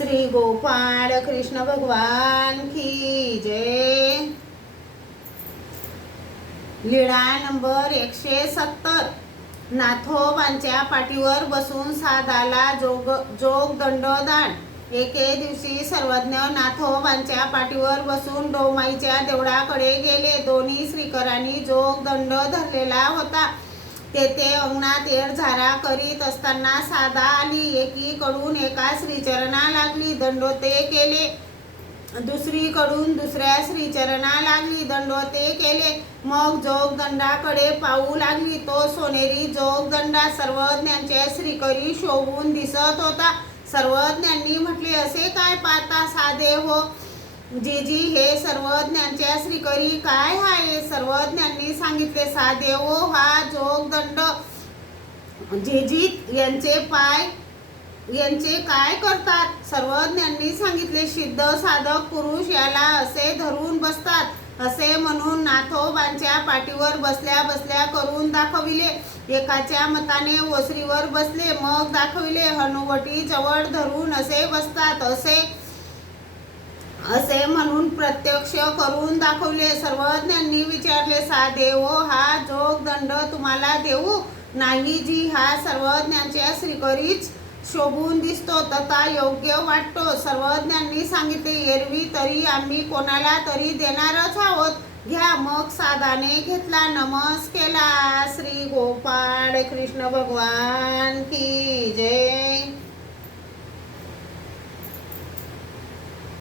श्री गोपाळ कृष्ण भगवान की जय। लीळा नंबर 170। नाथोबांच्या पाठीवर बसून साधाला जोग दंडोदान। एके दिवशी सर्वज्ञ नाथोबांच्या पाठीवर बसून डोमाईच्या देवळाकडे गेले। दोन्ही श्रीकरांनी जोग दंड धरलेला होता। तेथे अंगणात येरझारा करीत असताना साधा आली। एकीकडून एका श्रीचरणा लागली, दंडोते केले। दुसरीकडून दुसऱ्या श्रीचरणा लागली, दंडोते केले। मग जोगदंडाकडे पाहू लागली। तो सोनेरी जोगदंडा सर्वज्ञांच्या श्रीकरी शोभून दिसत होता। सर्वज्ञांनी म्हटले, असे काय पाहता साधे हो जीजी, हे सर्वज्ञांच्या श्रीकरी काय आहे? सर्वज्ञांनी सांगितले, साधे हो, हा जोगदंड जीजी यांचे काय करतात? सर्वज्ञांनी सांगितले, सिद्ध साधक पुरुष याला असे धरून बसतात। असे म्हणून नाथोबांच्या पाठीवर बसल्या बसल्या करून दाखविले। एकाच्या मताने ओसरीवर बसले, मग दाखविले हनुवटी जवळ धरून असे बसतात। असे म्हणून प्रत्यक्ष करून दाखवले। सर्वज्ञांनी विचारले, साधे हो, हा जोगदंड तुम्हाला देऊ? नाही जी, हा सर्वज्ञांच्या श्रीकरीच शोभून दिसतो तथा योग्य वाटतो। सर्वज्ञांनी सांगितले, एरवी तरी आम्ही कोणाला तरी देणारच आहोत, घ्या। मग साधाने घेतला, नमस केला। श्री गोपाळ कृष्ण भगवान की जय।